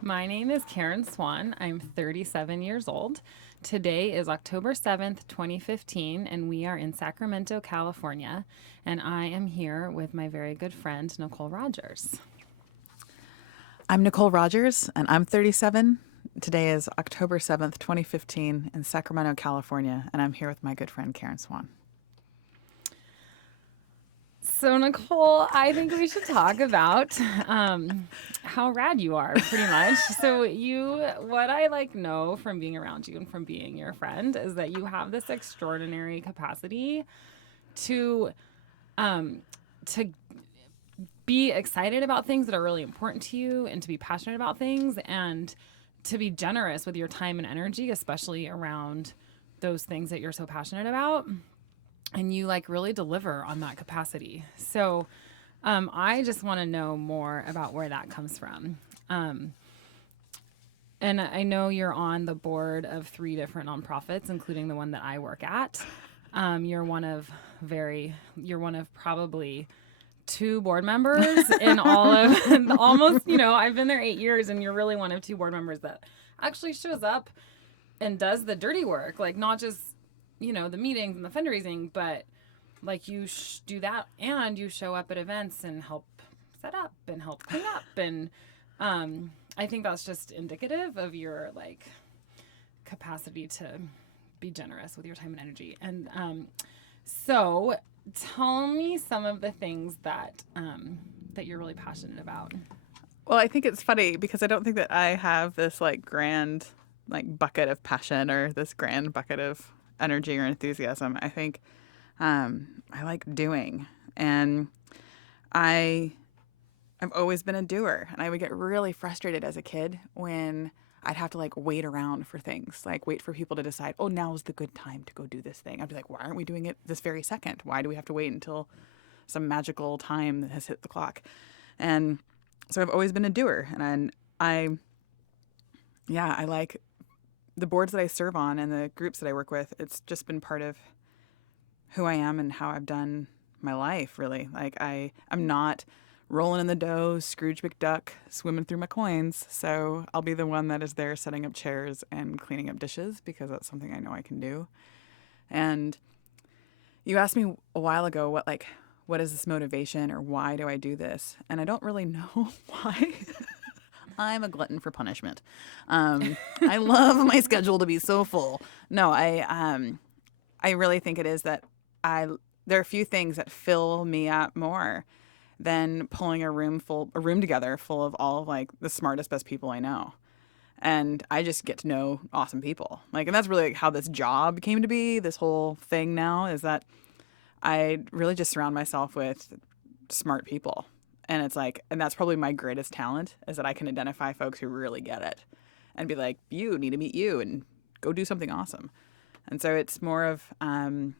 My name is Karen Swan. I'm 37 years old. Today is October 7th, 2015, and we are in Sacramento, California. And I am here with my very good friend, Nicole Rogers. I'm Nicole Rogers, and I'm 37. Today is October 7th, 2015, in Sacramento, California, and I'm here with my good friend Karen Swan. So, Nicole, I think we should talk about how rad you are, pretty much. What I know from being around you and from being your friend is that you have this extraordinary capacity to um, to be excited about things that are really important to you and to be passionate about things and to be generous with your time and energy, especially around those things that you're so passionate about. And you really deliver on that capacity. So I just want to know more about where that comes from. And I know you're on the board of 3 different nonprofits, including the one that I work at. You're one of probably 2 board members in all of almost, I've been there 8 years, and you're really one of 2 board members that actually shows up and does the dirty work, not just, the meetings and the fundraising, but you do that and you show up at events and help set up and help clean up. And I think that's just indicative of your capacity to be generous with your time and energy. And so tell me some of the things that that you're really passionate about. Well, I think it's funny because I don't think that I have this grand bucket of passion or this grand bucket of energy or enthusiasm. I think I like doing, and I've always been a doer, and I would get really frustrated as a kid when I'd have to wait around for things, wait for people to decide, oh, now's the good time to go do this thing. I'd be like, why aren't we doing it this very second? Why do we have to wait until some magical time that has hit the clock? And so I've always been a doer, and I like the boards that I serve on and the groups that I work with. It's just been part of who I am and how I've done my life, really. I'm not rolling in the dough, Scrooge McDuck, swimming through my coins. So I'll be the one that is there setting up chairs and cleaning up dishes because that's something I know I can do. And you asked me a while ago what is this motivation or why do I do this? And I don't really know why. I'm a glutton for punishment. I love my schedule to be so full. No, I really think it is that there are a few things that fill me up more than pulling a room together full of all the smartest, best people I know. And I just get to know awesome people. And that's really how this job came to be. This whole thing now is that I really just surround myself with smart people. And and that's probably my greatest talent is that I can identify folks who really get it and be like, you need to meet you and go do something awesome. And so it's more of, I'm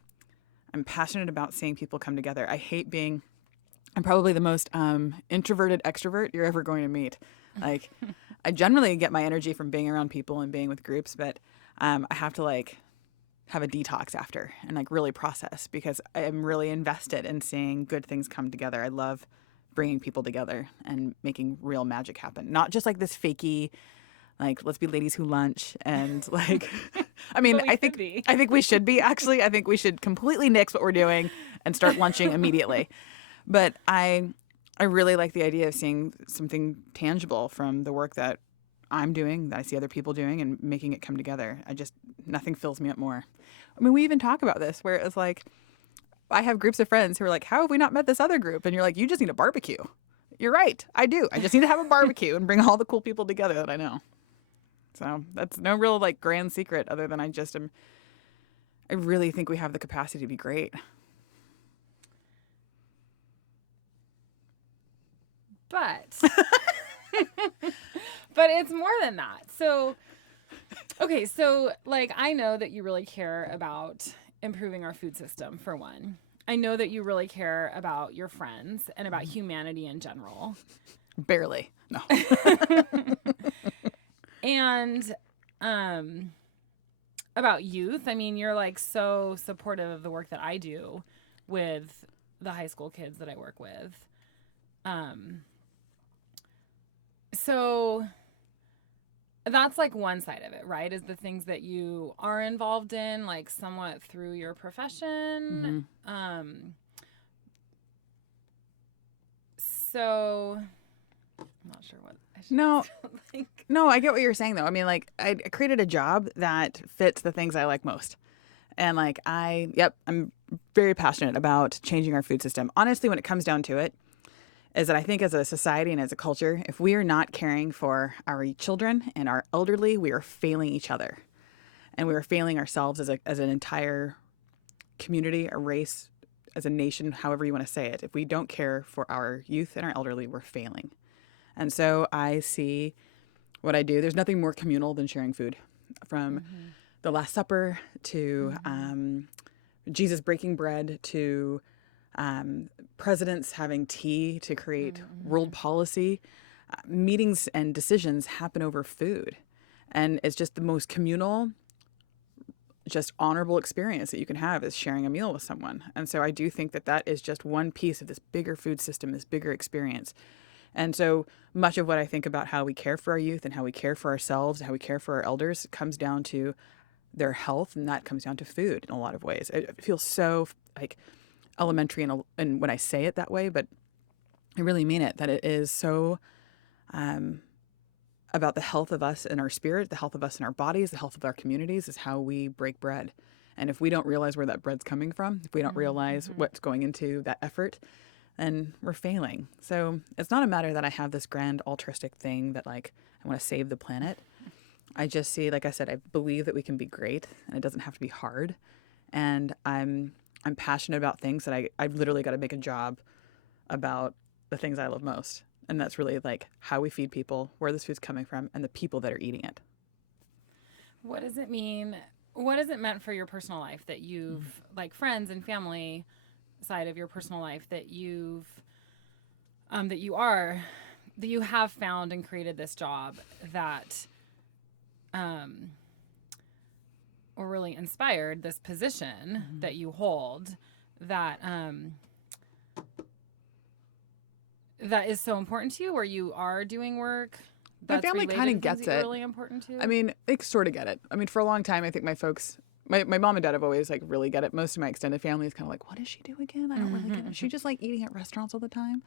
passionate about seeing people come together. I'm probably the most introverted extrovert you're ever going to meet. I generally get my energy from being around people and being with groups, but I have to have a detox after and really process because I am really invested in seeing good things come together. I love bringing people together and making real magic happen. Not just this fakey, let's be ladies who lunch and I mean, I think we should be actually. I think we should completely nix what we're doing and start lunching immediately. But I really like the idea of seeing something tangible from the work that I'm doing, that I see other people doing, and making it come together. Nothing fills me up more. I mean, we even talk about this where it's I have groups of friends who are like, how have we not met this other group? And you're like, you just need a barbecue. You're right. I do. I just need to have a barbecue and bring all the cool people together that I know. So that's no real grand secret other than I really think we have the capacity to be great. But but it's more than that. So okay, so I know that you really care about improving our food system, for one. I know that you really care about your friends and about humanity in general. Barely. No. And about youth. I mean, you're so supportive of the work that I do with the high school kids that I work with. So that's like one side of it, right? Is the things that you are involved in, like somewhat through your profession. So I'm not sure what I should No, think. no, I get what you're saying though. I mean, like I created a job that fits the things I like most. And like I'm very passionate about changing our food system. Honestly, when it comes down to it, is that I think as a society and as a culture, if we are not caring for our children and our elderly, we are failing each other. And we are failing ourselves as an entire community, a race, as a nation, however you want to say it. If we don't care for our youth and our elderly, we're failing. And so I see what I do. There's nothing more communal than sharing food, from the Last Supper to Jesus breaking bread to presidents having tea to create world policy. Meetings and decisions happen over food. And it's just the most communal, just honorable experience that you can have, is sharing a meal with someone. And so I do think that that is just one piece of this bigger food system, this bigger experience. And so much of what I think about how we care for our youth and how we care for ourselves, how we care for our elders, comes down to their health, and that comes down to food in a lot of ways. It feels so like elementary and when I say it that way, but I really mean it, that it is so about the health of us in our spirit, the health of us in our bodies, the health of our communities is how we break bread. And if we don't realize where that bread's coming from, if we don't realize what's going into that effort, then we're failing. So it's not a matter that I have this grand altruistic thing that like I want to save the planet. I just see, like I said, I believe that we can be great and it doesn't have to be hard. And I'm passionate about things that I've literally got to make a job about the things I love most. And that's really like how we feed people, where this food's coming from, and the people that are eating it. What does it mean? What has it meant for your personal life that you've, like friends and family side of your personal life, that you've, that you have found and created this job that, or really inspired this position that you hold that, that is so important to you, where you are doing work My family kind of gets it. Really important to you. I mean, they sort of get it. I mean, for a long time, I think my folks, my mom and dad have always like really get it. Most of my extended family is kind of like, what does she do again? I don't really get it. Is she just like eating at restaurants all the time?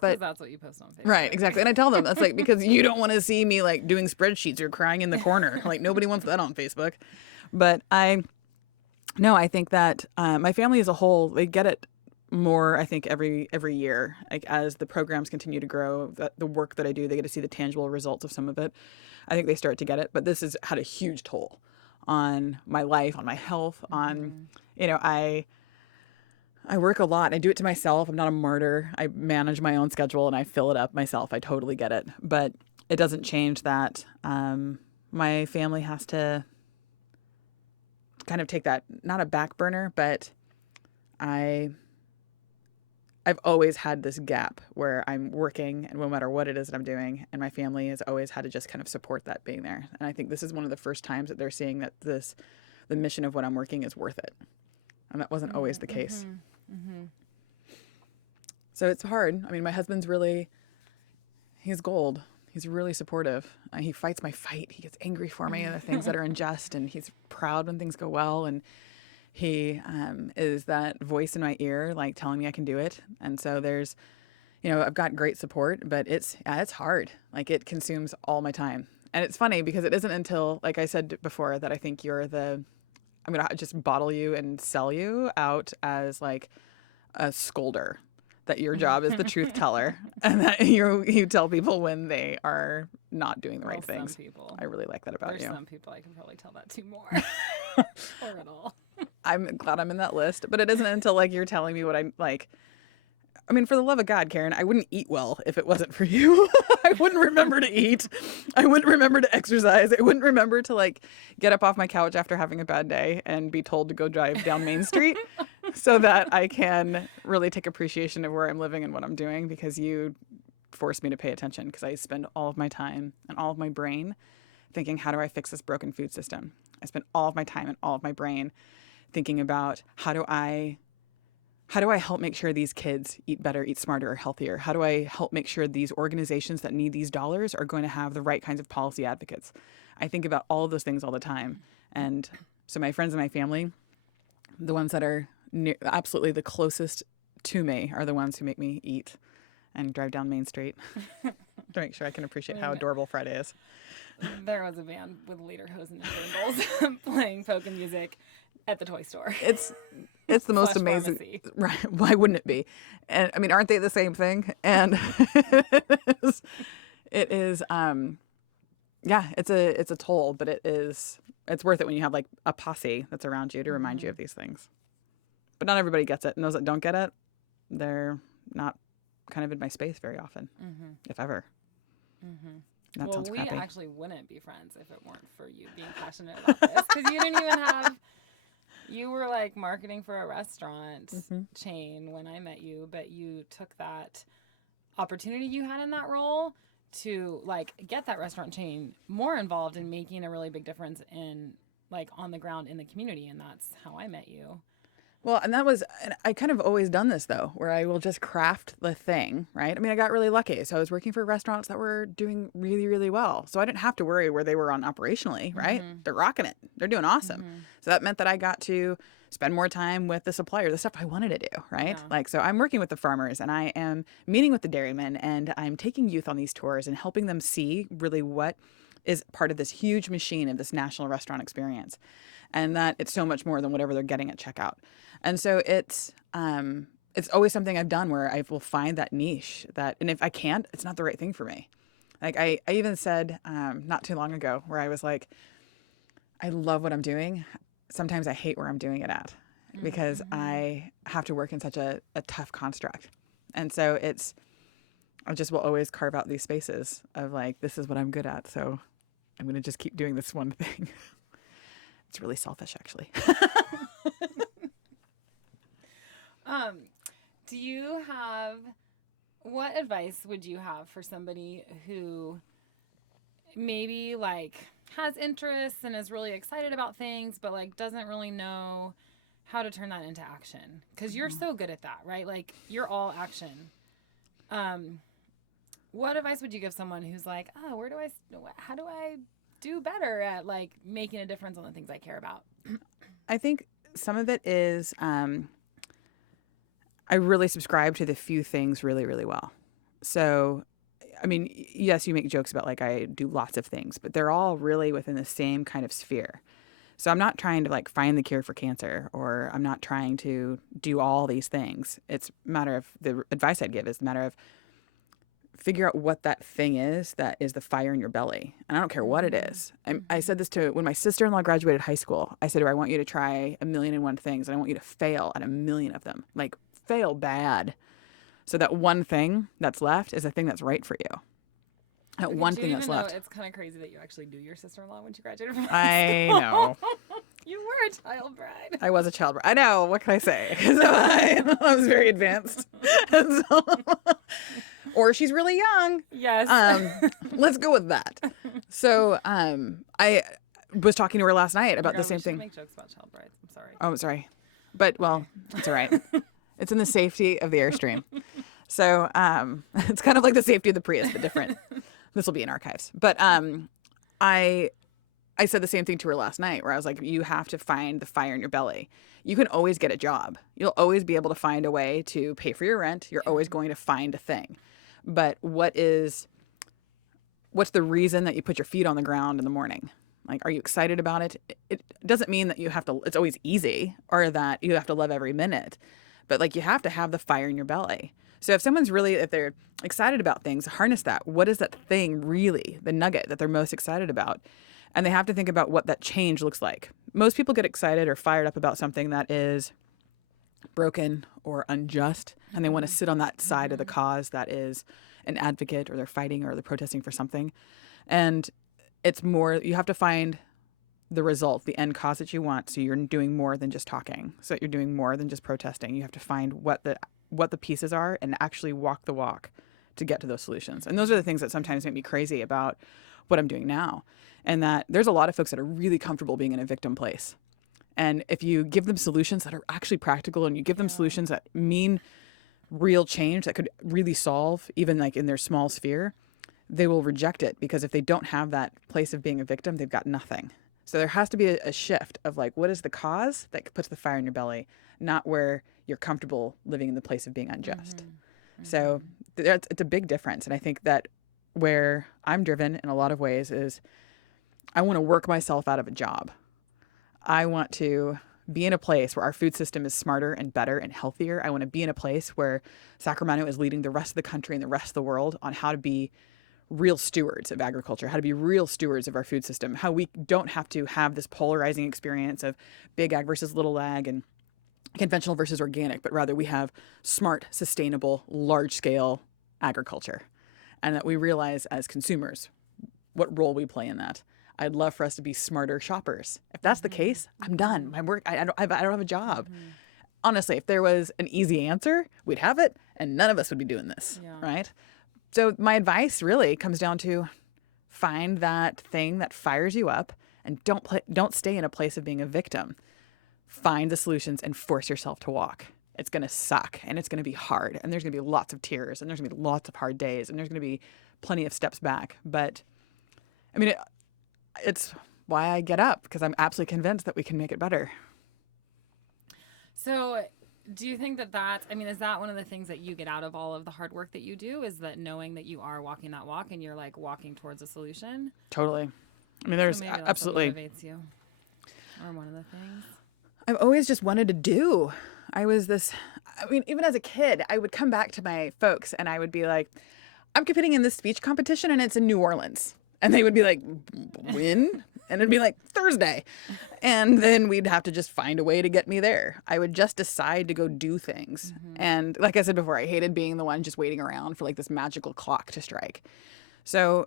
But that's what you post on Facebook. Right, exactly. And I tell them that's like, because you don't want to see me like doing spreadsheets or crying in the corner. Like nobody wants that on Facebook. But I think that my family as a whole, they get it more, I think, every year. Like as the programs continue to grow, the work that I do, they get to see the tangible results of some of it. I think they start to get it. But this has had a huge toll on my life, on my health, on, I work a lot. I do it to myself. I'm not a martyr. I manage my own schedule and I fill it up myself. I totally get it. But it doesn't change that my family has to kind of take that, not a back burner, but I've always had this gap where I'm working, and no matter what it is that I'm doing, and my family has always had to just kind of support that being there. And I think this is one of the first times that they're seeing that the mission of what I'm working is worth it. And that wasn't always the case. So it's hard. I mean, my husband's he's gold. He's really supportive. He fights my fight. He gets angry for me and the things that are unjust, and he's proud when things go well. And he is that voice in my ear, like telling me I can do it. And so there's, I've got great support, but it's hard. Like it consumes all my time. And it's funny because it isn't until, like I said before, that I think I'm going to just bottle you and sell you out as like a scolder, that your job is the truth teller and that you tell people when they are not doing the right things. Some people. I really like that about you. There's some people I can probably tell that to more or at all. I'm glad I'm in that list, but it isn't until like you're telling me what I'm like. I mean, for the love of God, Karen, I wouldn't eat well if it wasn't for you. I wouldn't remember to eat. I wouldn't remember to exercise. I wouldn't remember to like get up off my couch after having a bad day and be told to go drive down Main Street so that I can really take appreciation of where I'm living and what I'm doing, because you force me to pay attention, because I spend all of my time and all of my brain thinking, how do I fix this broken food system? I spend all of my time and all of my brain thinking about how do I how do I help make sure these kids eat better, eat smarter, or healthier? How do I help make sure these organizations that need these dollars are going to have the right kinds of policy advocates? I think about all of those things all the time. And so my friends and my family, the ones that are absolutely the closest to me, are the ones who make me eat and drive down Main Street to make sure I can appreciate how adorable Friday is. There was a band with lederhosen and sandals playing folk and music at the toy store. It's the most amazing. Pharmacy. Right. Why wouldn't it be? And I mean, aren't they the same thing? And it is yeah, it's a toll, but it's worth it when you have like a posse that's around you to remind you of these things. But not everybody gets it. And those that don't get it, they're not kind of in my space very often, if ever. That sounds crappy. We actually wouldn't be friends if it weren't for you being passionate about this, because you didn't even have. You were like marketing for a restaurant chain when I met you, but you took that opportunity you had in that role to like get that restaurant chain more involved in making a really big difference in like on the ground in the community. And that's how I met you. Well, and I kind of always done this though, where I will just craft the thing, right? I mean, I got really lucky. So I was working for restaurants that were doing really, really well. So I didn't have to worry where they were on operationally, right? They're rocking it. They're doing awesome. So that meant that I got to spend more time with the supplier, the stuff I wanted to do, right? Yeah. Like, so I'm working with the farmers and I am meeting with the dairymen and I'm taking youth on these tours and helping them see really what is part of this huge machine of this national restaurant experience. And that it's so much more than whatever they're getting at checkout. And so it's always something I've done where I will find that niche and if I can't, it's not the right thing for me. Like I even said not too long ago where I was like, I love what I'm doing. Sometimes I hate where I'm doing it at because I have to work in such a tough construct. And so I just will always carve out these spaces of like, this is what I'm good at. So I'm going to just keep doing this one thing. It's really selfish, actually. What advice would you have for somebody who maybe like has interests and is really excited about things, but like doesn't really know how to turn that into action? Because you're so good at that, right? Like you're all action. What advice would you give someone who's like, oh, how do I do better at like making a difference on the things I care about? I think some of it is I really subscribe to the few things really, really well. So, I mean, yes, you make jokes about like I do lots of things, but they're all really within the same kind of sphere. So I'm not trying to like find the cure for cancer or I'm not trying to do all these things. It's a matter of the advice I'd give is a matter of figure out what that thing is that is the fire in your belly. And I don't care what it is. I said this to when my sister-in-law graduated high school. I said to her, I want you to try 1,000,001 things and I want you to fail at 1,000,000 of them. Like fail bad. So that one thing that's left is the thing that's right for you. That one thing that's left. It's kind of crazy that you actually knew your sister-in-law when she graduated from high school. I know. You were a child bride. I was a child bride. I know. What can I say? So I was very advanced. Or she's really young. Yes. Let's go with that. So I was talking to her last night about the same thing. Make jokes about child brides. I'm sorry. Oh, sorry. But, well, it's all right. It's in the safety of the Airstream. So it's kind of like the safety of the Prius, but different. This will be in archives. But I said the same thing to her last night where I was like, you have to find the fire in your belly. You can always get a job. You'll always be able to find a way to pay for your rent. You're always going to find a thing. But what's the reason that you put your feet on the ground in the morning? Like, are you excited about it? It doesn't mean that it's always easy or that you have to love every minute. But like you have to have the fire in your belly. So if they're excited about things, harness that. What is that thing really, the nugget that they're most excited about? And they have to think about what that change looks like. Most people get excited or fired up about something that is broken or unjust, and they want to sit on that side of the cause that is an advocate or they're fighting or they're protesting for something. And it's more, you have to find the result, the end cause that you want. So you're doing more than just talking. So you're doing more than just protesting. You have to find what the pieces are and actually walk the walk to get to those solutions. And those are the things that sometimes make me crazy about what I'm doing now. And that there's a lot of folks that are really comfortable being in a victim place. And if you give them solutions that are actually practical and you give them solutions that mean real change that could really solve, even like in their small sphere, they will reject it, because if they don't have that place of being a victim, they've got nothing. So there has to be a shift of like, what is the cause that puts the fire in your belly, not where you're comfortable living in the place of being unjust. So it's a big difference. And I think that where I'm driven in a lot of ways is I want to work myself out of a job. I want to be in a place where our food system is smarter and better and healthier. I want to be in a place where Sacramento is leading the rest of the country and the rest of the world on how to be real stewards of agriculture, how to be real stewards of our food system, how we don't have to have this polarizing experience of big ag versus little ag and conventional versus organic, but rather we have smart, sustainable, large-scale agriculture, and that we realize as consumers what role we play in that. I'd love for us to be smarter shoppers. If that's the case, I'm done. My work, I don't have a job. Honestly, if there was an easy answer, we'd have it, and none of us would be doing this, right? So my advice really comes down to find that thing that fires you up, and don't stay in a place of being a victim. Find the solutions and force yourself to walk. It's going to suck, and it's going to be hard, and there's going to be lots of tears, and there's going to be lots of hard days, and there's going to be plenty of steps back. But I mean, it's why I get up, because I'm absolutely convinced that we can make it better. So do you think that is that one of the things that you get out of all of the hard work that you do, is that knowing that you are walking that walk and you're like walking towards a solution? Totally. I mean, there's absolutely. What motivates you, or one of the things? I've always just wanted to do. Even as a kid, I would come back to my folks and I would be like, I'm competing in this speech competition and it's in New Orleans. And they would be like, when? And it'd be like, Thursday. And then we'd have to just find a way to get me there. I would just decide to go do things. And like I said before, I hated being the one just waiting around for like this magical clock to strike. So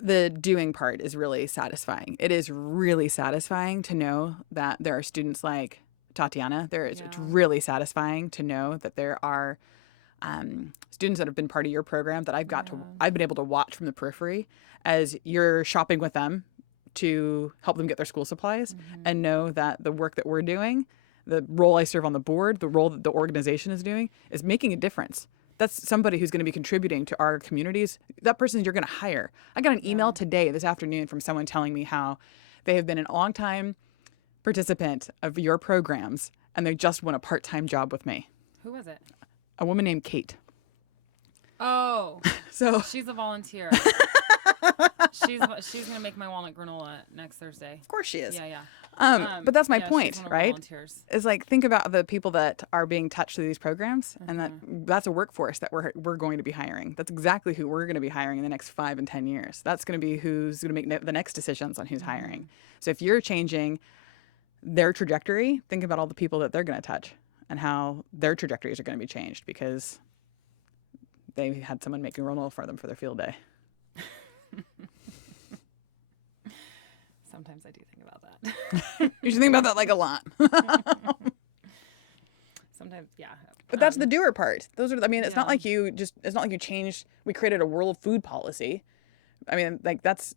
the doing part is really satisfying. It is really satisfying to know that there are students like Tatiana. It's really satisfying to know that there are students that have been part of your program that I've been able to watch from the periphery as you're shopping with them to help them get their school supplies, and know that the work that we're doing, the role I serve on the board, the role that the organization is doing, is making a difference. That's somebody who's going to be contributing to our communities. That person you're going to hire. I got an email this afternoon from someone telling me how they have been a long time participant of your programs and they just want a part-time job with me. Who was it? A woman named Kate. Oh, so she's a volunteer. She's gonna make my walnut granola next Thursday. Of course she is. Yeah. But that's my point, right? Volunteers. Is like, think about the people that are being touched through these programs, and that's a workforce that we're going to be hiring. That's exactly who we're going to be hiring in the next 5 and 10 years. That's going to be who's going to make the next decisions on who's hiring. So if you're changing their trajectory, think about all the people that they're going to touch and how their trajectories are going to be changed because they had someone making granola for them for their field day. Sometimes I do think about that. You should think about that like a lot. Sometimes, yeah. But that's the doer part. It's not like it's not like you changed, we created a world food policy. I mean, like, that's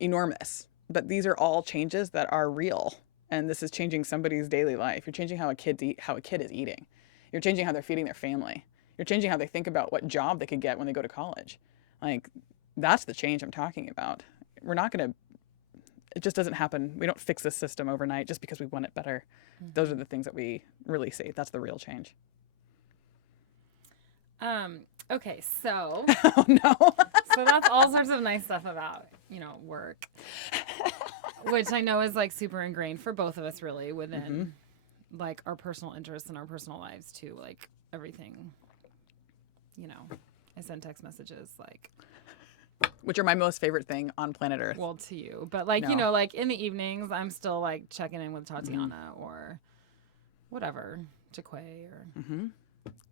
enormous. But these are all changes that are real. And this is changing somebody's daily life. You're changing how a kid is eating. You're changing how they're feeding their family. You're changing how they think about what job they could get when they go to college. Like, that's the change I'm talking about. It just doesn't happen. We don't fix this system overnight just because we want it better. Those are the things that we really see. That's the real change. Okay, so. Oh, no. So that's all sorts of nice stuff about, work. Which I know is like super ingrained for both of us really within like our personal interests and our personal lives too. Like everything, I send text messages like. Which are my most favorite thing on planet Earth. Well, to you. But like, like in the evenings, I'm still like checking in with Tatiana or whatever, Jaquay or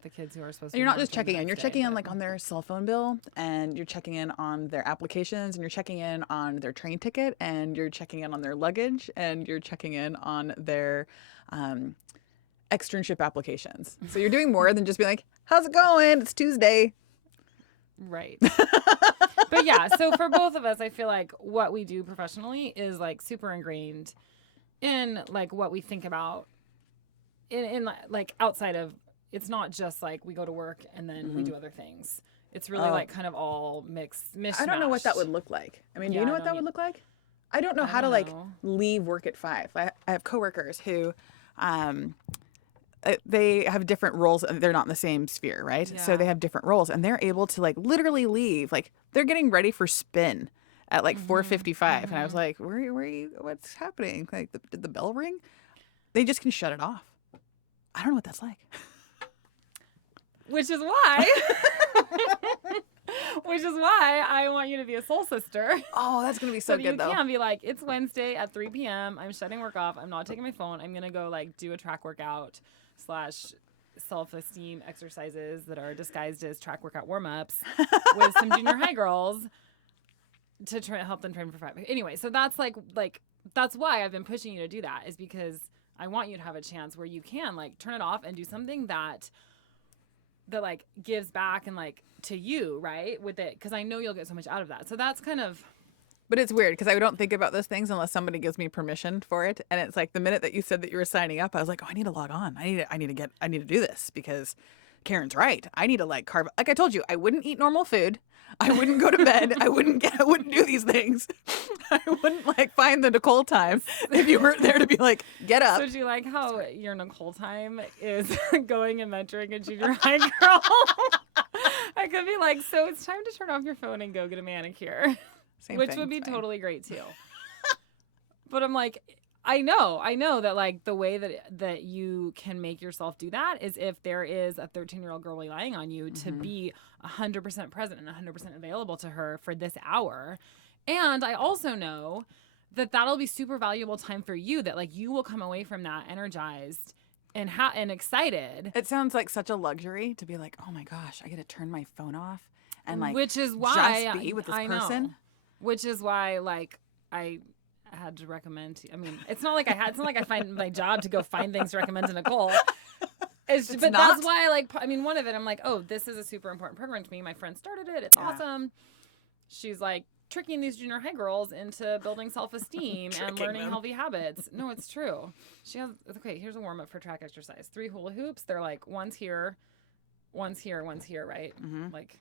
the kids who are supposed to be. You're not just checking in. You're checking in like on their cell phone bill, and you're checking in on their applications, and you're checking in on their train ticket, and you're checking in on their luggage, and you're checking in on their externship applications. So you're doing more than just be like, how's it going? It's Tuesday. Right. But yeah, so for both of us, I feel like what we do professionally is like super ingrained in like what we think about in like outside of, it's not just like we go to work and then we do other things. It's really like kind of all mishmashed. I don't know what that would look like. I mean, do Yeah, you know I what that don't would e- look like? I don't know I how to don't like know. leave work at 5. I have coworkers who, they have different roles. They're not in the same sphere, right? So they Yeah. have different roles, and they're able to like literally leave. Like they're getting ready for spin at like 4:55, and I was like, where are you? What's happening? Like, did the bell ring? They just can shut it off. I don't know what that's like. Which is why I want you to be a soul sister. Oh, that's gonna be so that good you though. can be like, it's Wednesday at 3 p.m. I'm shutting work off. I'm not taking my phone. I'm gonna go like do a track workout / self-esteem exercises that are disguised as track workout warm-ups with some junior high girls to help them train for 5. Anyway, so that's like that's why I've been pushing you to do that, is because I want you to have a chance where you can like turn it off and do something that like gives back and like to you, right, with it, because I know you'll get so much out of that. So that's kind of. But it's weird because I don't think about those things unless somebody gives me permission for it. And it's like the minute that you said that you were signing up, I was like, oh, I need to log on. I need to do this because Karen's right. I need to like carve. Like I told you, I wouldn't eat normal food. I wouldn't go to bed. I wouldn't do these things. I wouldn't like find the Nicole time if you weren't there to be like, get up. So do you like how your Nicole time is going and mentoring a junior high girl? I could be like, so it's time to turn off your phone and go get a manicure. Same Which thing, would be it's fine. totally great too. But I'm like, I know that like the way that you can make yourself do that is if there is a 13-year-old girl relying on you to be 100% present and 100% available to her for this hour. And I also know that that'll be super valuable time for you, that like you will come away from that energized and excited. It sounds like such a luxury to be like, oh my gosh, I get to turn my phone off and like Which is why just be with this I person. know. Which is why like I had to recommend to, I mean, it's not like I find my job to go find things to recommend to Nicole. But not. that's why I mean, one of it, I'm like, oh, this is a super important program to me. My friend started it. It's awesome. She's like tricking these junior high girls into building self-esteem and learning healthy habits. No, it's true. She has, okay, here's a warm-up for track exercise. 3 hula hoops. They're like one's here, right? Like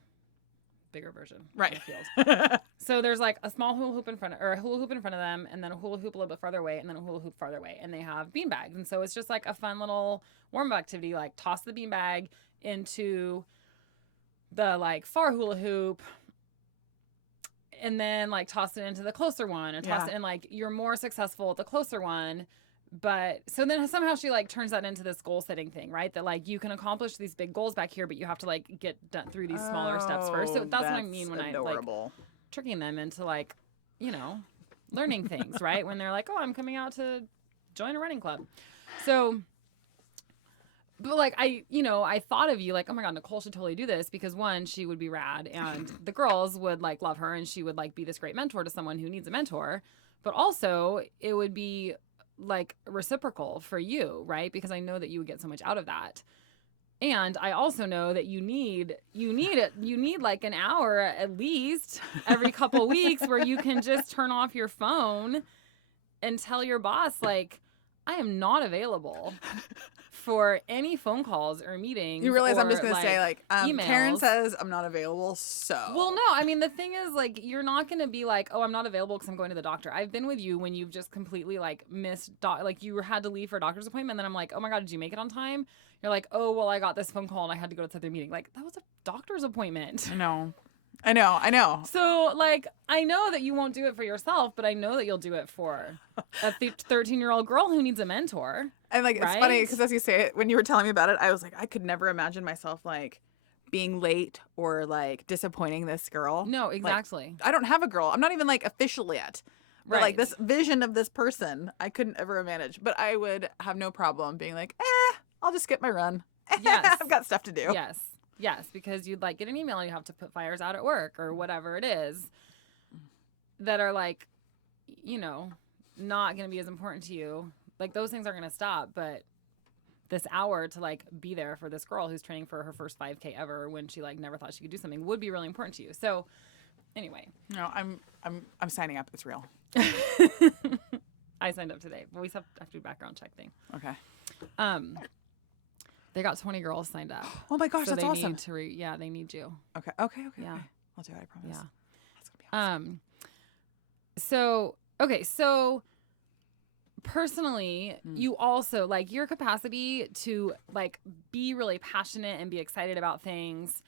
bigger version. Right. Of the field. So there's like a small hula hoop in front of them, and then a hula hoop a little bit farther away, and then a hula hoop farther away, and they have bean bags. And so it's just like a fun little warm-up activity, like toss the bean bag into the like far hula hoop, and then like toss it into the closer one, and toss it, and like you're more successful at the closer one. But so then somehow she like turns that into this goal setting thing, right? That like you can accomplish these big goals back here, but you have to like get done through these smaller steps first. So that's what I mean when adorable. I like tricking them into like, you know, learning things, right? When they're like, oh, I'm coming out to join a running club. So, but like I thought of you like, oh my God, Nicole should totally do this, because one, she would be rad and the girls would like love her and she would like be this great mentor to someone who needs a mentor. But also it would be like reciprocal for you, right? Because I know that you would get so much out of that. And I also know that you need like an hour at least every couple weeks where you can just turn off your phone and tell your boss like, I am not available for any phone calls or meetings. You realize or, I'm just going to say like, emails. Karen says I'm not available, so. Well, no, I mean, the thing is like, you're not going to be like, oh, I'm not available because I'm going to the doctor. I've been with you when you've just completely like missed, like you had to leave for a doctor's appointment. And then I'm like, oh my God, did you make it on time? You're like, oh, well, I got this phone call and I had to go to the other meeting. Like, that was a doctor's appointment. I know. So, like, I know that you won't do it for yourself, but I know that you'll do it for a 13-year-old girl who needs a mentor. And, like, right? It's funny because as you say it, when you were telling me about it, I was like, I could never imagine myself, like, being late or, like, disappointing this girl. No, exactly. Like, I don't have a girl. I'm not even, like, official yet. But, right. like, this vision of this person, I couldn't ever manage. But I would have no problem being like, I'll just skip my run. Yes. I've got stuff to do. Yes, because you'd like get an email and you have to put fires out at work or whatever it is that are like, you know, not going to be as important to you. Like those things aren't going to stop, but this hour to like be there for this girl who's training for her first 5K ever when she like never thought she could do something would be really important to you. So anyway. No, I'm signing up. It's real. I signed up today, but we have to do a background check thing. Okay. They got 20 girls signed up. Oh my gosh, so that's they awesome. Need to they need you. Okay. Yeah. Okay. I'll do it. I promise. Yeah. That's gonna be awesome. So personally, you also like your capacity to like be really passionate and be excited about things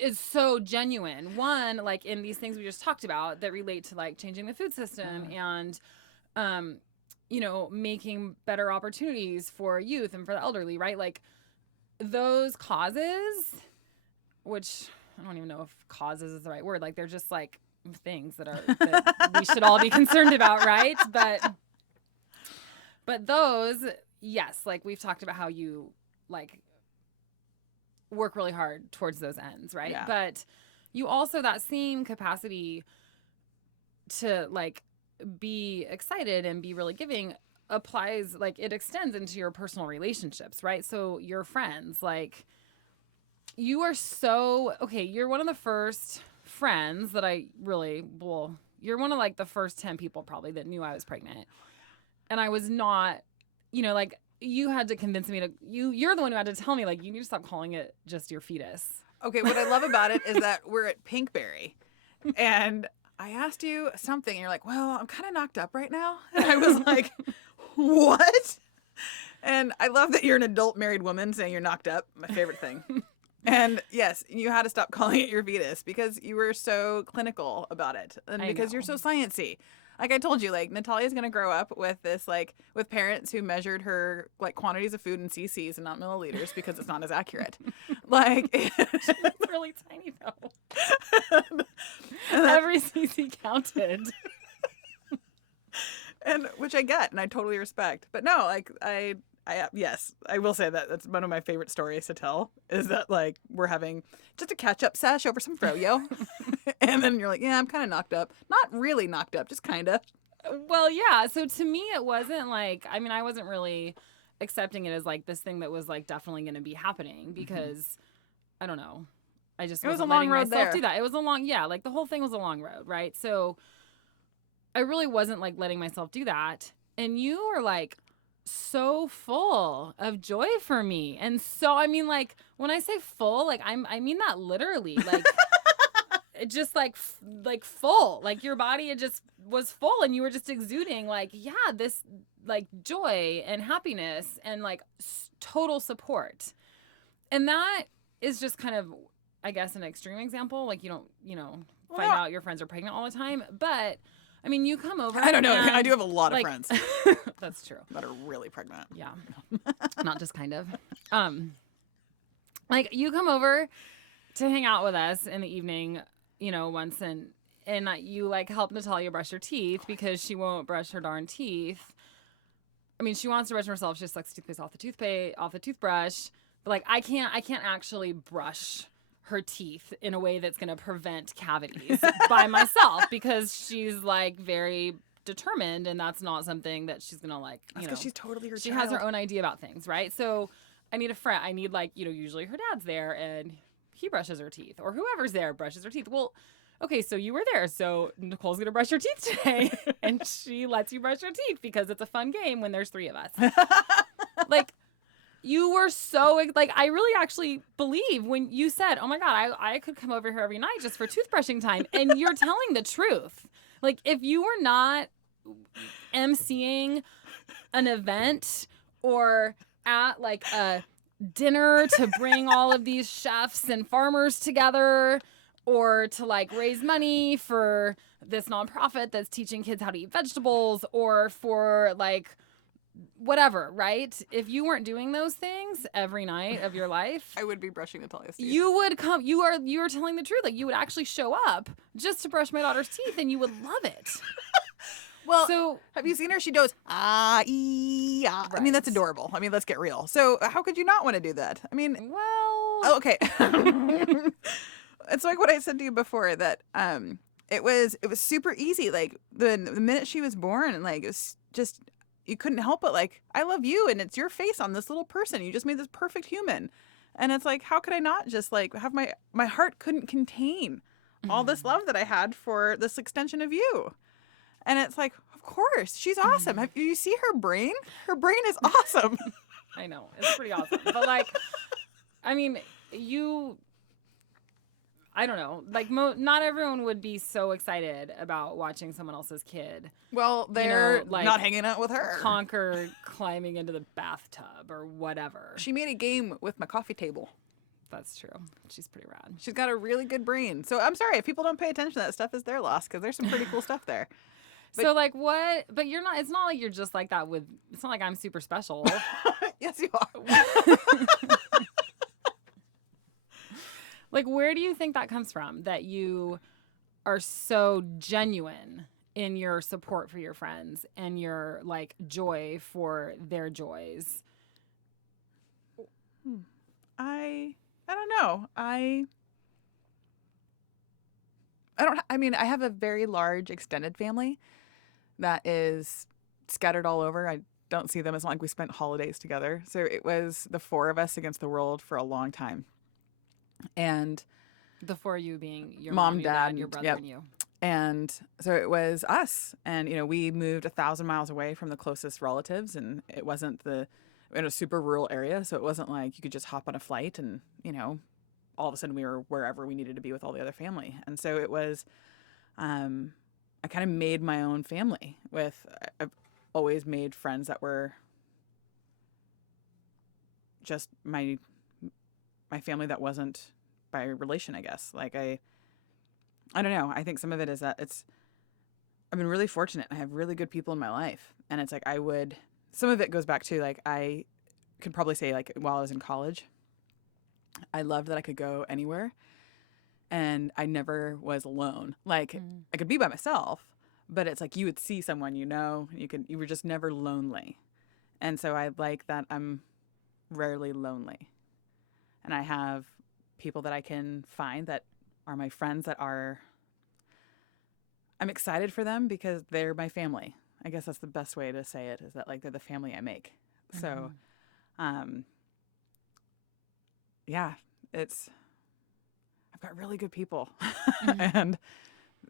is so genuine. One, like in these things we just talked about that relate to like changing the food system and, you know, making better opportunities for youth and for the elderly, right? Like those causes, which I don't even know if causes is the right word. Like they're just like things that we should all be concerned about, right? But those, yes, like we've talked about how you like work really hard towards those ends, right? Yeah. But you also that same capacity to like be excited and be really giving applies, like it extends into your personal relationships, right? So your friends, like you are you're one of the first friends that you're one of like the first 10 people probably that knew I was pregnant. And I was not, you know, like you had to convince me you're the one who had to tell me like you need to stop calling it just your fetus. Okay, what I love about it is that we're at Pinkberry and I asked you something and you're like, well, I'm kind of knocked up right now. And I was like, what? And I love that you're an adult married woman saying you're knocked up. My favorite thing. And yes, you had to stop calling it your fetus because you were so clinical about it and because you're so sciencey. Like I told you, like Natalia's going to grow up with this, like with parents who measured her like quantities of food in cc's and not milliliters because it's not as accurate. Like it's really tiny though. Every cc counted. And which I get and I totally respect. But no, like yes, I will say that that's one of my favorite stories to tell is that like we're having just a catch up sesh over some froyo. And then you're like, yeah, I'm kind of knocked up. Not really knocked up, just kind of. Well, yeah. So to me, it wasn't like, I mean, I wasn't really accepting it as like this thing that was like definitely going to be happening because I don't know. I just wasn't letting myself do that. It was a long, like the whole thing was a long road, right? So I really wasn't like letting myself do that. And you were like so full of joy for me. And so, I mean, like when I say full, like I mean that literally, like it just like full, like your body, it just was full and you were just exuding like, yeah, this like joy and happiness and like total support. And that is just kind of, I guess, an extreme example. Like you don't, find out your friends are pregnant all the time. But I mean, you come over. I don't know. I do have a lot of like, friends. That's true. That are really pregnant. Yeah. Not just kind of. Like you come over to hang out with us in the evening, once and you like help Natalia brush her teeth because she won't brush her darn teeth. I mean, she wants to brush herself. She just sucks toothpaste off the toothbrush. But like, I can't actually brush her teeth in a way that's going to prevent cavities by myself because she's like very determined and that's not something that she's going to like, because she's totally her she child. has her own idea about things, right? So I need a friend. I need like, usually her dad's there and he brushes her teeth or whoever's there brushes her teeth. Well, okay, so you were there. So Nicole's going to brush your teeth today and she lets you brush your teeth because it's a fun game when there's 3 of us. Like, you were so, like, I really actually believe when you said, oh my God, I could come over here every night just for toothbrushing time. And you're telling the truth. Like, if you were not emceeing an event or at like a dinner to bring all of these chefs and farmers together or to like raise money for this nonprofit that's teaching kids how to eat vegetables or for like whatever, right? If you weren't doing those things every night of your life, I would be brushing Natalia's teeth. You would come. You are telling the truth. Like you would actually show up just to brush my daughter's teeth, and you would love it. Well, so have you seen her? She goes ah. Right. I mean, that's adorable. I mean, let's get real. So how could you not want to do that? I mean, well, okay. It's like what I said to you before that it was super easy. Like the minute she was born, like it was just. You couldn't help but like, I love you and it's your face on this little person. You just made this perfect human. And it's like, how could I not just like have my heart couldn't contain all this love that I had for this extension of you. And it's like, of course. She's awesome. You see her brain? Her brain is awesome. I know. It's pretty awesome. But like, I mean, I don't know. Like, not everyone would be so excited about watching someone else's kid. Well, they're like, not hanging out with her. Conquer climbing into the bathtub or whatever. She made a game with my coffee table. That's true. She's pretty rad. She's got a really good brain. So I'm sorry if people don't pay attention to that stuff, is their loss, because there's some pretty cool stuff there. So like what? But you're not. It's not like you're just like that with. It's not like I'm super special. Yes, you are. Like, where do you think that comes from? That you are so genuine in your support for your friends and your like joy for their joys. I don't know. I mean, I have a very large extended family that is scattered all over. I don't see them. It's not like we spent holidays together. So it was the four of us against the world for a long time. And the four of you being your mom, your dad, your brother, yep. and you. And so it was us. And, we moved 1,000 miles away from the closest relatives. And it wasn't in a super rural area. So it wasn't like you could just hop on a flight and, all of a sudden we were wherever we needed to be with all the other family. And so it was, I kind of made my own family I've always made friends that were just my family that wasn't by relation, I guess. Like I don't know. I think some of it is that I've been really fortunate. I have really good people in my life. And it's like some of it goes back to like, I could probably say like while I was in college, I loved that I could go anywhere and I never was alone. Like I could be by myself, but it's like you would see someone, you were just never lonely. And so I like that I'm rarely lonely. And I have people that I can find that are my friends I'm excited for them because they're my family. I guess that's the best way to say it, is that like they're the family I make. Mm-hmm. So, yeah, I've got really good people and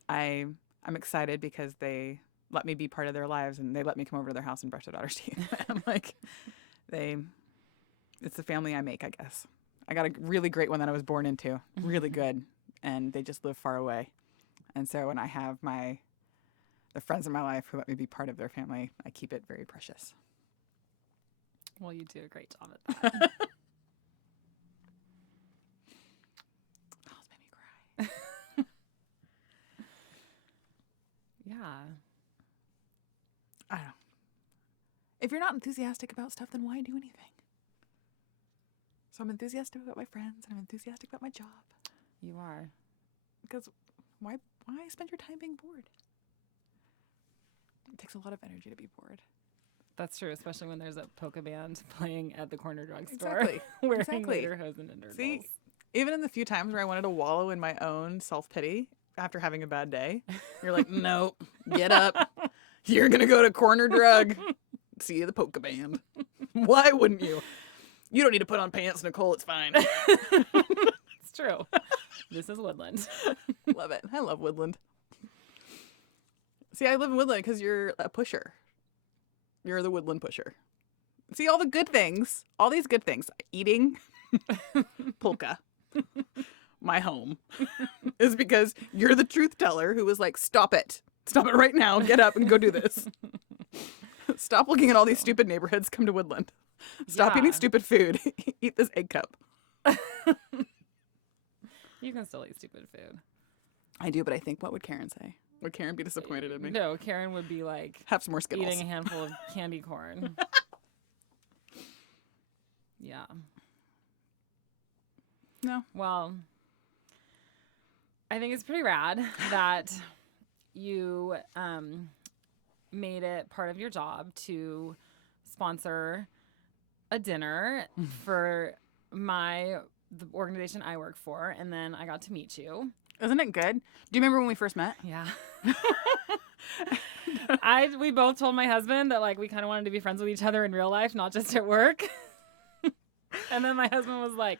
I'm excited because they let me be part of their lives and they let me come over to their house and brush their daughter's teeth. I'm like, it's the family I make, I guess. I got a really great one that I was born into, really good, and they just live far away. And so when I have the friends in my life who let me be part of their family, I keep it very precious. Well, you do a great job at that. Oh, it's made me cry. Yeah. I don't know. If you're not enthusiastic about stuff, then why do anything? So I'm enthusiastic about my friends and I'm enthusiastic about my job. You are. Because why spend your time being bored? It takes a lot of energy to be bored. That's true, especially when there's a polka band playing at the corner drugstore. Exactly. Wearing exactly. lederhosen and dirndls. See, even in the few times where I wanted to wallow in my own self-pity after having a bad day, you're like, nope, get up. You're going to go to corner drug. See the polka band. Why wouldn't you? You don't need to put on pants, Nicole. It's fine. It's true. This is Woodland. Love it. I love Woodland. See, I live in Woodland because you're a pusher. You're the Woodland pusher. See, all the good things, all these good things. Eating, polka, my home, is because you're the truth teller who was like, stop it. Stop it right now. Get up and go do this. Stop looking at all these stupid neighborhoods. Come to Woodland. Stop eating stupid food. Eat this egg cup. You can still eat stupid food. I do, but I think, what would Karen say? Would Karen be disappointed in me? No, Karen would be like, have some more Skittles. Eating a handful of candy corn. Yeah. No. Well, I think it's pretty rad that you made it part of your job to sponsor a dinner for the organization I work for, and then I got to meet you. Isn't it good? Do you remember when we first met? Yeah. We both told my husband that like we kind of wanted to be friends with each other in real life, not just at work. And then my husband was like,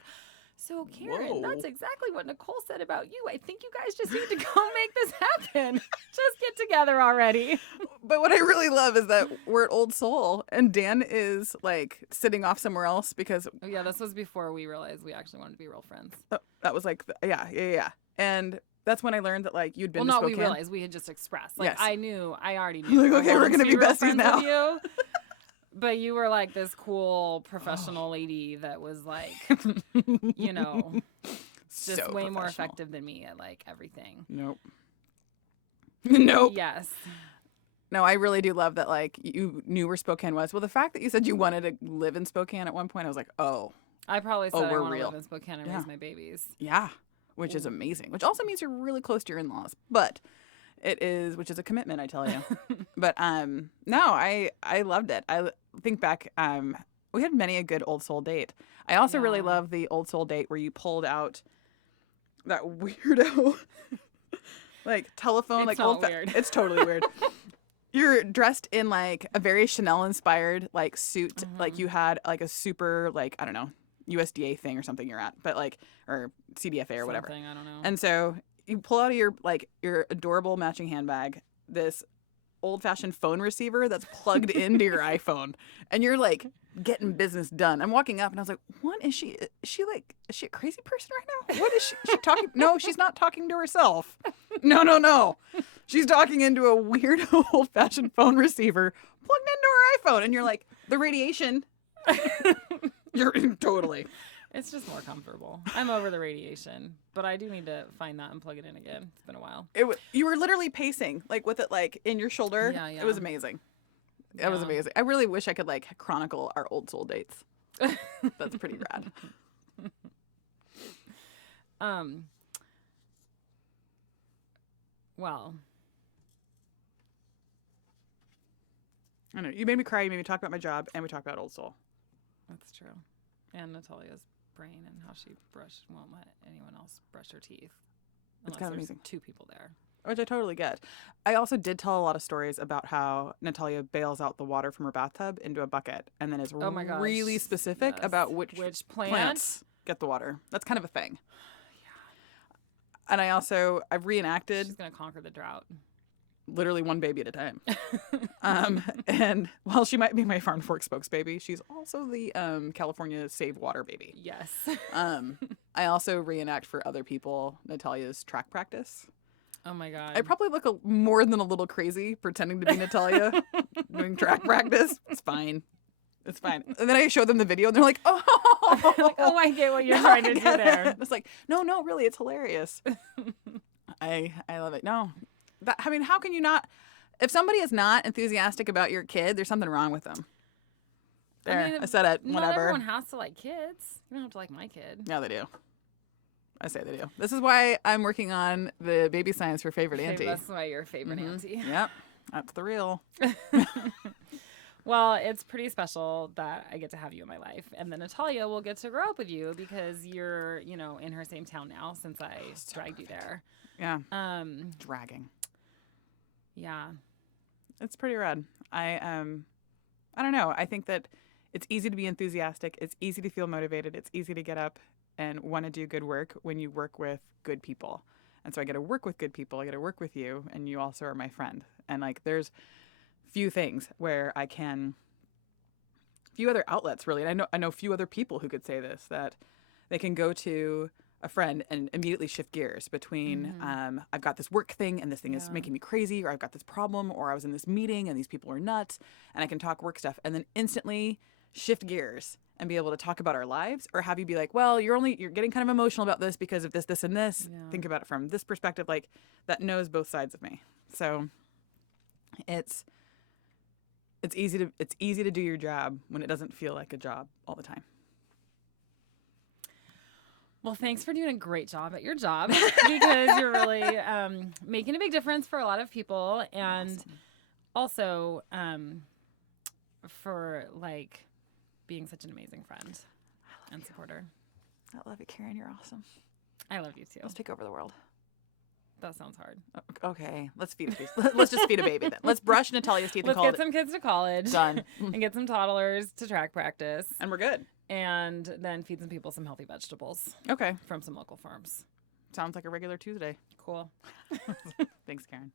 So, Karen, Whoa. that's exactly what Nicole said about you. I think you guys just need to go make this happen. Just get together already. But what I really love is that we're at Old Soul and Dan is like sitting off somewhere else because Oh, yeah, this was before we realized we actually wanted to be real friends. that was like, yeah. And that's when I learned that like you'd been Well, to not we Spokane. realized. We had just expressed. Like, Yes. I already knew. Like, okay, I we're wanted gonna be real besties friends now. with you. But you were like this cool professional lady that was like, you know, just So way more professional. effective than me at like everything. Nope. Nope. Yes. No, I really do love that like you knew where Spokane was. Well, the fact that you said you wanted to live in Spokane at one point, I was like, oh, I probably said I we're want to real. live in Spokane and Yeah. raise my babies. yeah, which is amazing. Which also means you're really close to your in-laws, but it is, which is a commitment, I tell you. But no, I loved it. I think back, we had many a good Old Soul date. I also really Yeah. love the Old Soul date where you pulled out that weirdo like telephone, It's like not weird. It's totally weird. You're dressed in like a very Chanel inspired like suit, like you had like a super like I don't know USDA thing or something you're at, but like or CDFA or whatever. Something, I don't know. And so you pull out of your adorable matching handbag this old fashioned phone receiver that's plugged into your iPhone, and you're like getting business done. I'm walking up and I was like, "What is she? Is she a crazy person right now? What is she talking? No, she's not talking to herself. No. She's talking into a weird old fashioned phone receiver plugged into her iPhone." And you're like, "The radiation." You're totally. It's just more comfortable. I'm over the radiation, but I do need to find that and plug it in again. It's been a while. You were literally pacing, like with it like in your shoulder. Yeah. It was amazing. It was Yeah. amazing. I really wish I could like chronicle our Old Soul dates. That's pretty rad. Well, I know. You made me cry. You made me talk about my job, and we talked about Old Soul. that's true. And Natalia's brain and how she won't let anyone else brush her teeth. It's Unless kind of there's amazing. 2 people there. Which I totally get. I also did tell a lot of stories about how Natalia bails out the water from her bathtub into a bucket and then is Oh my gosh, really specific yes. about which plant. plants get the water. That's kind of a thing. And I've reenacted She's gonna conquer the drought. literally one baby at a time. And while she might be my Farm Fork spokes baby, she's also the California Save Water baby. Yes. I also reenact for other people Natalia's track practice. Oh my god. I probably look more than a little crazy pretending to be Natalia doing track practice. It's fine. It's fine. And then I show them the video and they're like, oh. like, oh, I get what you're Now trying I to do get there. it. It's like, no, really, it's hilarious. I love it. No. How can you not? If somebody is not enthusiastic about your kid, there's something wrong with them. There, I said it. Not Whatever. everyone has to like kids. You don't have to like my kid. Yeah, they do. I say they do. This is why I'm working on the baby science for favorite auntie. That's why you're a favorite auntie. Yep, that's the real. Well, it's pretty special that I get to have you in my life. And then Natalia will get to grow up with you because you're, in her same town now since I dragged you there. Yeah. Dragging. Yeah. It's pretty rad. I don't know. I think that it's easy to be enthusiastic. It's easy to feel motivated. It's easy to get up and want to do good work when you work with good people. And so I get to work with good people. I get to work with you, and you also are my friend. And like, there's few things where I can, few other outlets really. And I know few other people who could say this, that they can go to a friend and immediately shift gears between I've got this work thing and this thing is making me crazy, or I've got this problem, or I was in this meeting and these people are nuts, and I can talk work stuff and then instantly shift gears and be able to talk about our lives, or have you be like, well, you're getting kind of emotional about this because of this and this. Yeah. Think about it from this perspective, like that knows both sides of me. So it's easy to do your job when it doesn't feel like a job all the time. Well, thanks for doing a great job at your job because you're really making a big difference for a lot of people, and also for like being such an amazing friend and supporter. I love you, Karen. You're awesome. I love you too. Let's take over the world. That sounds hard. Okay, let's let's just feed a baby then. Let's brush Natalia's teeth and Let's call get it some kids to college. done. And get some toddlers to track practice. And we're good. and then feed some people some healthy vegetables Okay. from some local farms. Sounds like a regular Tuesday. Cool. Thanks, Karen.